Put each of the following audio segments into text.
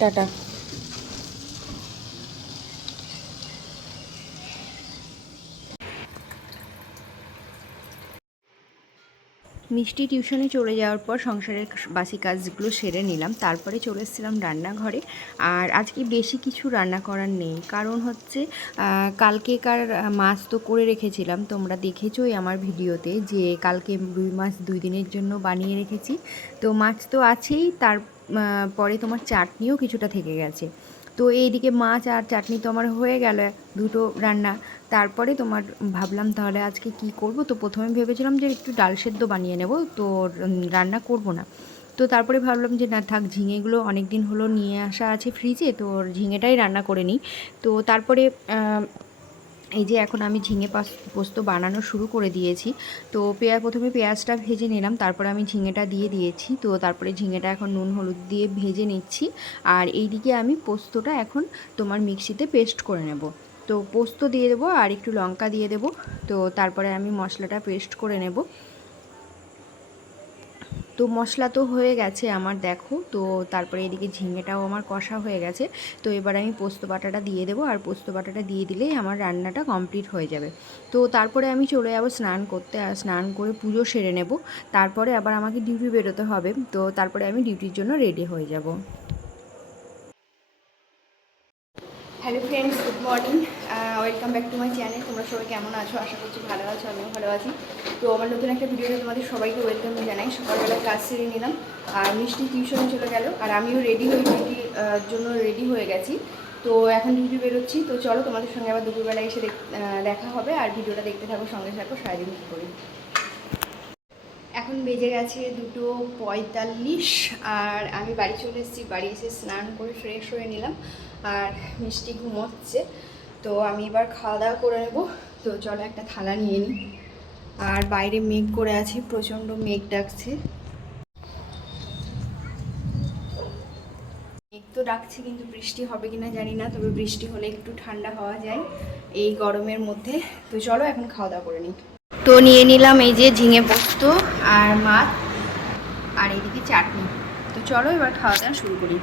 Tata. মিষ্টি টিউশনে চলে যাওয়ার পর সংসারের বাসি কাজগুলো সেরে নিলাম, তারপরে চলে এসেছিলাম রান্নাঘরে। আর আজকে বেশি কিছু রান্না করার নেই, কারণ হচ্ছে কালকেকার মাছ তো করে রেখেছিলাম, তোমরা দেখেছোই আমার ভিডিওতে যে কালকে রুই মাছ দুই দিনের জন্য বানিয়ে রেখেছি। তো মাছ তো আছেই, তার পরে তোমার চাটনিও কিছুটা থেকে গেছে। তো এইদিকে মাছ আর চাটনি তো আমার হয়ে গেল, দুটো রান্না। তারপরে তোমার ভাবলাম তাহলে আজকে কি করব? তো প্রথমে ভেবেছিলাম যে একটু ডাল সেদ্ধ বানিয়ে নেব, তো রান্না করব না। তো তারপরে ভাবলাম যে না থাক, ঝিঙেগুলো অনেক দিন হলো নিয়ে আসা আছে ফ্রিজে তো ঝিঙেটাই রান্না করে নিই। তো তারপরে এই যে এখন আমি ঝিঙে পাস- পোস্ত বানানো শুরু করে দিয়েছি। তো পেঁয়া, প্রথমে পেঁয়াজটা ভেজে নিলাম, তারপরে আমি ঝিঙেটা দিয়ে দিয়েছি। তো তারপরে ঝিঙেটা এখন নুন, হলুদ দিয়ে ভেজে নিচ্ছি। আর এইদিকে আমি পোস্তটা এখন তোমার মিক্সিতে পেস্ট করে নেব। তো পোস্ত দিয়ে দেবো আর একটু লঙ্কা দিয়ে দেবো। তো তারপরে আমি মশলাটা পেস্ট করে নেব। তো মশলা তো হয়ে গেছে আমার, দেখো। তো তারপরে এদিকে ঝিঙেটাও আমার কষা হয়ে গেছে। তো এবার আমি পোস্ত বাটাটা দিয়ে দেবো, আর পোস্ত বাটাটা দিয়ে দিলেই আমার রান্নাটা কমপ্লিট হয়ে যাবে। তো তারপরে আমি চলে যাব স্নান করতে, আর স্নান করে পুজো সেরে নেব। তারপরে আবার আমাকে ডিউটি বেরোতে হবে। তো তারপরে আমি ডিউটির জন্য রেডি হয়ে যাব। Hello friends, good morning. Welcome back to my channel. তোমরা সবাই কেমন আছো? আশা করছি ভালো আছো, আমিও ভালো আছি। তো আমার নতুন একটা ভিডিওতে তোমাদের সবাইকে ওয়েলকাম জানাই। সকালবেলা কাজ সেরে নিলাম, আর মিষ্টি টিউশনে চলে গেল, আর আমিও রেডি হয়ে ডিউটির জন্য রেডি হয়ে গেছি। তো এখন ডিউটি বেরোচ্ছি। তো চলো তোমাদের সঙ্গে আবার দুপুরবেলা এসে দেখা হবে, আর ভিডিওটা দেখতে থাকো, সঙ্গে থাকো, সারাদিন কী করি। এখন বেজে গেছে দুটো পঁয়তাল্লিশ, আর আমি বাড়ি চলে এসেছি। বাড়ি এসে স্নান করে ফ্রেশ হয়ে নিলাম। আর মিষ্টি ঘুমোচ্ছে। তো আমি এবার খাওয়া দাওয়া করে নেব। তো চলো একটা থালা নিয়ে নিই। আর বাইরে মেঘ করে আছে, প্রচণ্ড মেঘ ডাকছে। মেঘ তো ডাকছে, কিন্তু বৃষ্টি হবে কিনা জানি না, তবে বৃষ্টি হলে একটু ঠান্ডা হওয়া যায় এই গরমের মধ্যে। তো চলো এখন খাওয়া দাওয়া করে নিই। তো নিয়ে নিলাম এই যে ঝিঙে পোস্ত আর মাছ আর এইদিকে চাটনি। তো চলো এবার খাওয়া দাওয়া শুরু করি।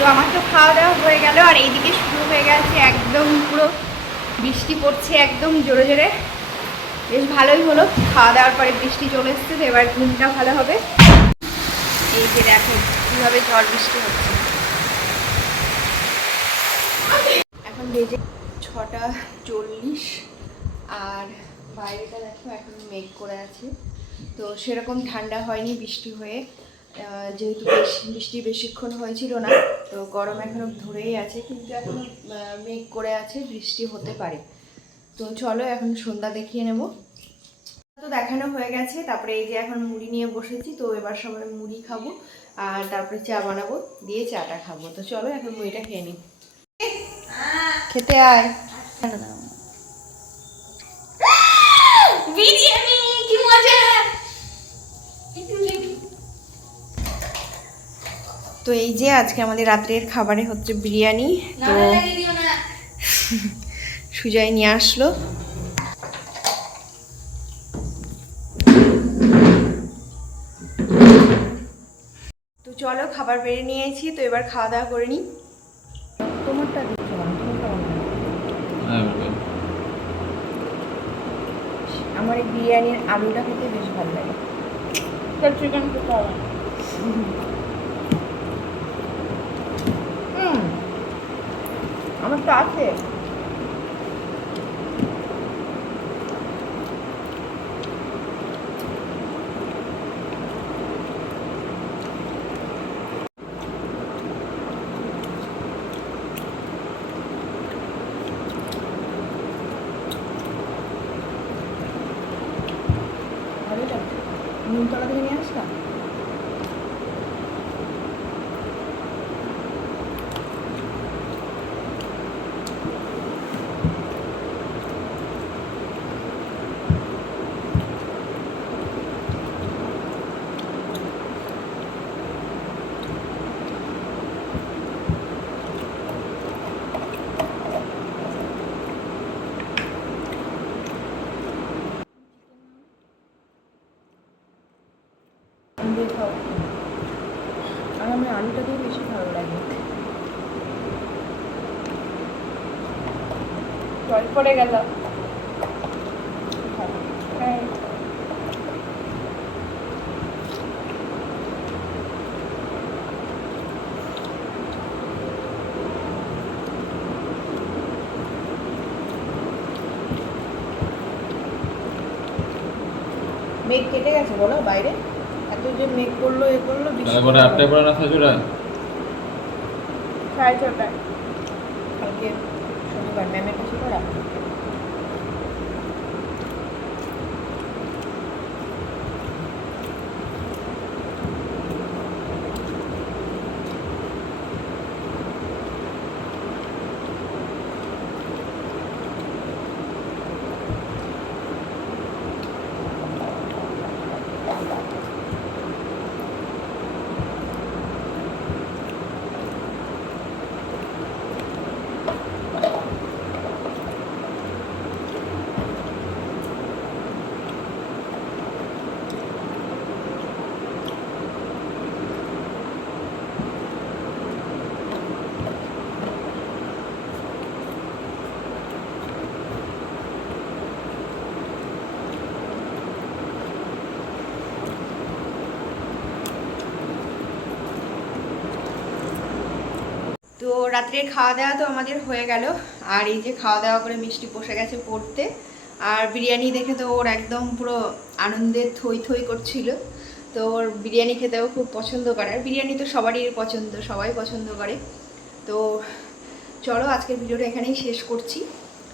তো আমার তো খাওয়া দাওয়া হয়ে গেল, আর এইদিকে শুরু হয়ে গেছে একদম পুরো বৃষ্টি পড়ছে একদম জোরে জোরে। বেশ ভালোই হলো, খাওয়া দাওয়ার পরে বৃষ্টি চলে এসছে, তো এবার ঘুমটা ভালো হবে। এই যে দেখো কীভাবে ঝড় বৃষ্টি হচ্ছে। এখন বেজে ছটা চল্লিশ, আর বাইরেটা দেখো এখন মেঘ করে আছে। তো সেরকম ঠান্ডা হয়নি বৃষ্টি হয়ে। যেহেতু বৃষ্টি বেশিক্ষণ হয়েছিল না, তো গরম এখনও ধরেই আছে, কিন্তু এখনও মেঘ করে আছে, বৃষ্টি হতে পারে। তো চলো এখন সন্ধ্যা দেখিয়ে নেব। তো দেখানো হয়ে গেছে, তারপরে এই যে এখন মুড়ি নিয়ে বসেছি, তো এবার সবাই মুড়ি খাব, আর তারপরে চা বানাবো, দিয়ে চাটা খাব। তো চলো এখন মুড়িটা খেয়ে নিই। খেতে আয়। তো এই যে আজকে আমাদের রাত্রের খাবারে হচ্ছে বিরিয়ানি তো সুজয় নিয়ে আসলো। তো চলো খাবার বেড়ে নিয়েছি তো এবার খাওয়া দাওয়া করে নিই তোমারটা দিচ্ছ না তোমারটা বানাও। আমার এই বিরিয়ানির আলুটা খেতে বেশ ভালো লাগে। চিকেন হুম আমার তো আছে। নুন তলা থেকে নিয়ে আসলাম? আর আমি আলুটা দিয়ে বেশি ভালো লাগে। জল পড়ে গেল। হ্যাঁ। মেঘ কেটে গেছে বলো বাইরে? এত যে মেঘ করল এ করল তাহলে পরে আটটায় পড়ে না সাজুরা সাড়ে ছটায়। কালকে শনিবার ম্যামের কাছে পড়া। তো রাত্রের খাওয়া দাওয়া তো আমাদের হয়ে গেল। আর এই যে খাওয়া দাওয়া করে মিষ্টি বসে গেছে পড়তে। আর বিরিয়ানি দেখে তো ওর একদম পুরো আনন্দে থই থই করছিল। তো ওর বিরিয়ানি খেতেও খুব পছন্দ করে। আর বিরিয়ানি তো সবারই পছন্দ, সবাই পছন্দ করে। তো চলো আজকের ভিডিওটা এখানেই শেষ করছি।